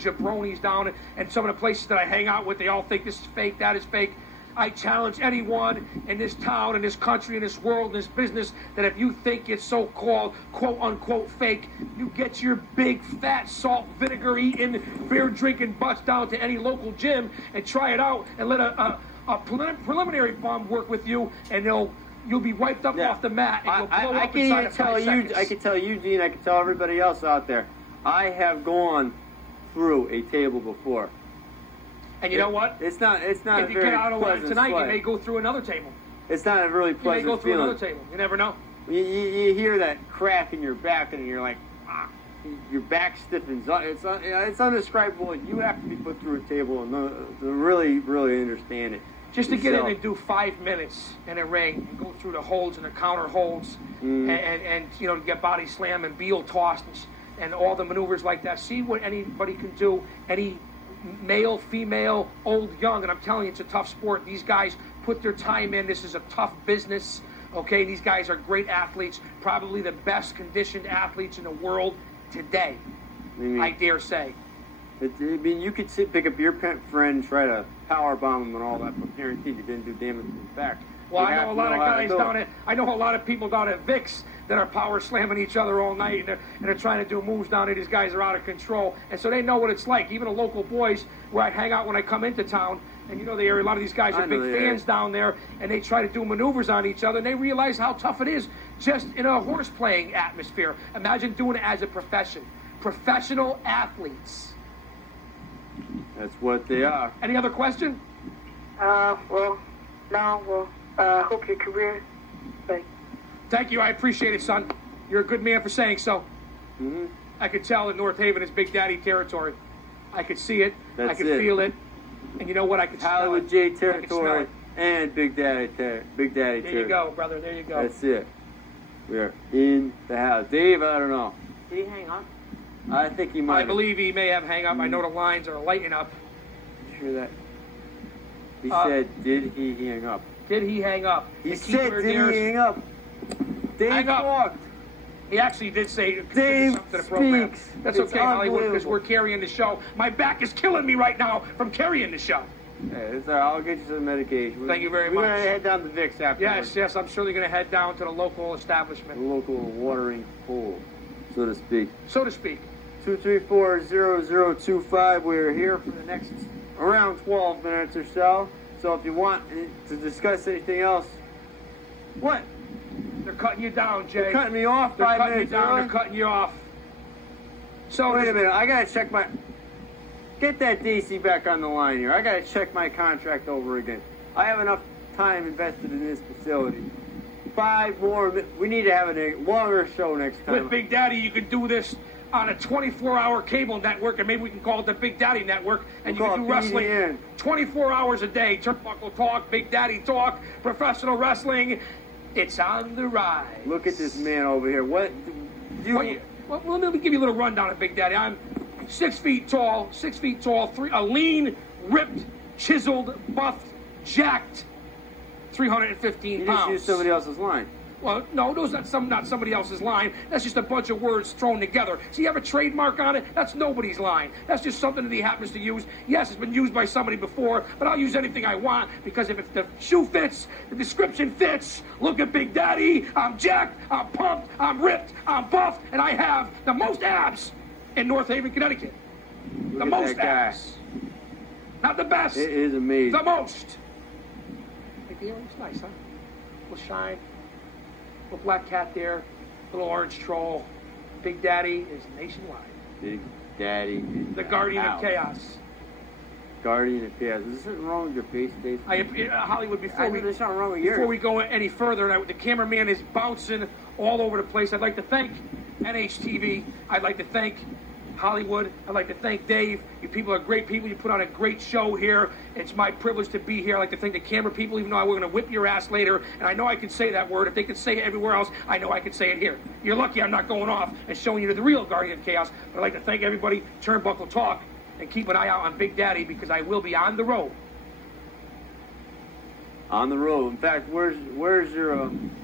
jabronis down, and some of the places that I hang out with, they all think this is fake, that is fake. I challenge anyone in this town, in this country, in this world, in this business, that if you think it's so-called, quote-unquote, fake, you get your big, fat, salt, vinegar-eating, beer-drinking butts down to any local gym and try it out and let a preliminary bum work with you, and you'll be wiped up off the mat, and you'll blow up inside of 5 seconds. I can tell you, Gene, I can tell everybody else out there, I have gone through a table before. And you know what? It's not if a very you get out of line tonight, sweat. you may go through another table. It's not a really pleasant feeling. You may go through another table. You never know. You hear that crack in your back, and you're like, your back stiffens. It's indescribable. You have to be put through a table to really, really understand it. Just to get in and do 5 minutes in a ring and go through the holds and the counter holds and you know, get body slam and heel tossed and all the maneuvers like that. See what anybody can do, any male, female, old, young, and I'm telling you, it's a tough sport. These guys put their time in. This is a tough business, okay? These guys are great athletes, probably the best conditioned athletes in the world today, I dare say. I mean, you could pick up your friend, try to power bomb him and all that, but guaranteed you didn't do damage to his back. Well, I know a lot of guys down at, I know a lot of people down at Vic's that are power slamming each other all night, and they're trying to do moves down there. These guys are out of control, and so they know what it's like. Even the local boys where I hang out when I come into town, and you know the area, a lot of these guys are big fans down there, and they try to do maneuvers on each other, and they realize how tough it is just in a horse-playing atmosphere. Imagine doing it as a profession. Professional athletes. That's what they are. Any other question? Hope your career. Thank you. I appreciate it, son. You're a good man for saying so. I could tell that North Haven is Big Daddy territory. I could see it. I could feel it. And you know what? I could smell it. Hollywood J territory and Big Daddy territory. There you go, brother. There you go. That's it. We are in the house. Dave, I don't know. Did he hang up? I think he might. I believe he may have hang up. I know the lines are lighting up. Did you hear that? He said, did he hang up? Did he hang up? He said, did he hang up? Dave talked. He actually did say Dave something to the program. speaks. That's okay, Hollywood, because we're carrying the show. My back is killing me right now from carrying the show. Yeah, it's all right. I'll get you some medication. Thank you very much. We're going to head down to Vic's afterwards. Yes, I'm sure they're going to head down to the local establishment. The local watering hole, so to speak. So to speak. 234-0025. We're here for the next around 12 minutes or so. So if you want to discuss anything else, what? They're cutting you down, Jay. They're cutting me off 5 minutes. They're cutting you off. So wait a minute. I gotta check my. Get that DC back on the line here. I gotta check my contract over again. I have enough time invested in this facility. 5 more. We need to have a longer show next time. With Big Daddy, you can do this on a 24-hour cable network, and maybe we can call it the Big Daddy Network, and you can do wrestling 24 hours a day. Turnbuckle Talk, Big Daddy Talk, professional wrestling. It's on the rise. Look at this man over here. What? Well, let me give you a little rundown of Big Daddy. I'm 6 feet tall, a lean, ripped, chiseled, buffed, jacked, 315 pounds. You just used somebody else's line. Well, no, those not somebody else's line. That's just a bunch of words thrown together. See, you have a trademark on it? That's nobody's line. That's just something that he happens to use. Yes, it's been used by somebody before, but I'll use anything I want because if the shoe fits, the description fits. Look at Big Daddy. I'm jacked, I'm pumped, I'm ripped, I'm buffed, and I have the most abs in North Haven, Connecticut. The most abs. Not the best. It is amazing. The most. Think the earring's nice, huh? A little shine. Little black cat there, little orange troll. Big Daddy is nationwide. Big Daddy is the guardian of chaos. Guardian of chaos. Is something wrong with your face, Dave? Hollywood, before we go any further, the cameraman is bouncing all over the place. I'd like to thank NHTV. I'd like to thank Hollywood. I'd like to thank Dave. You people are great people. You put on a great show here. It's my privilege to be here. I'd like to thank the camera people, even though we're going to whip your ass later. And I know I can say that word. If they can say it everywhere else, I know I can say it here. You're lucky I'm not going off and showing you the real Guardian of Chaos. But I'd like to thank everybody, Turnbuckle Talk, and keep an eye out on Big Daddy because I will be on the road On the road. In fact, where's your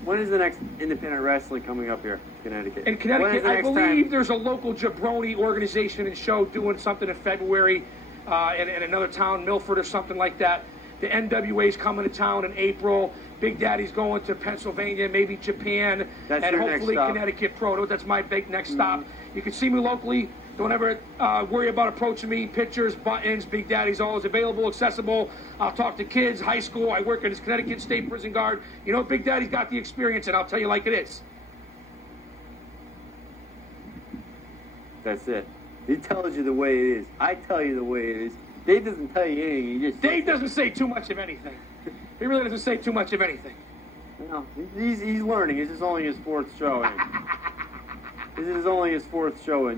when is the next independent wrestling coming up here in Connecticut? In Connecticut, I believe there's a local jabroni organization and show doing something in February in another town, Milford or something like that. The NWA's coming to town in April. Big Daddy's going to Pennsylvania, maybe Japan, That's and your hopefully next stop. Connecticut Proto. That's my big next stop. You can see me locally. Don't ever worry about approaching me. Pictures, buttons, Big Daddy's always available, accessible. I'll talk to kids, high school. I work as Connecticut State Prison Guard. You know, Big Daddy's got the experience, and I'll tell you like it is. That's it. He tells you the way it is. I tell you the way it is. Dave doesn't tell you anything. He just Dave doesn't say too much of anything. He really doesn't say too much of anything. No, he's learning. This is only his fourth showing. This is only his fourth showing.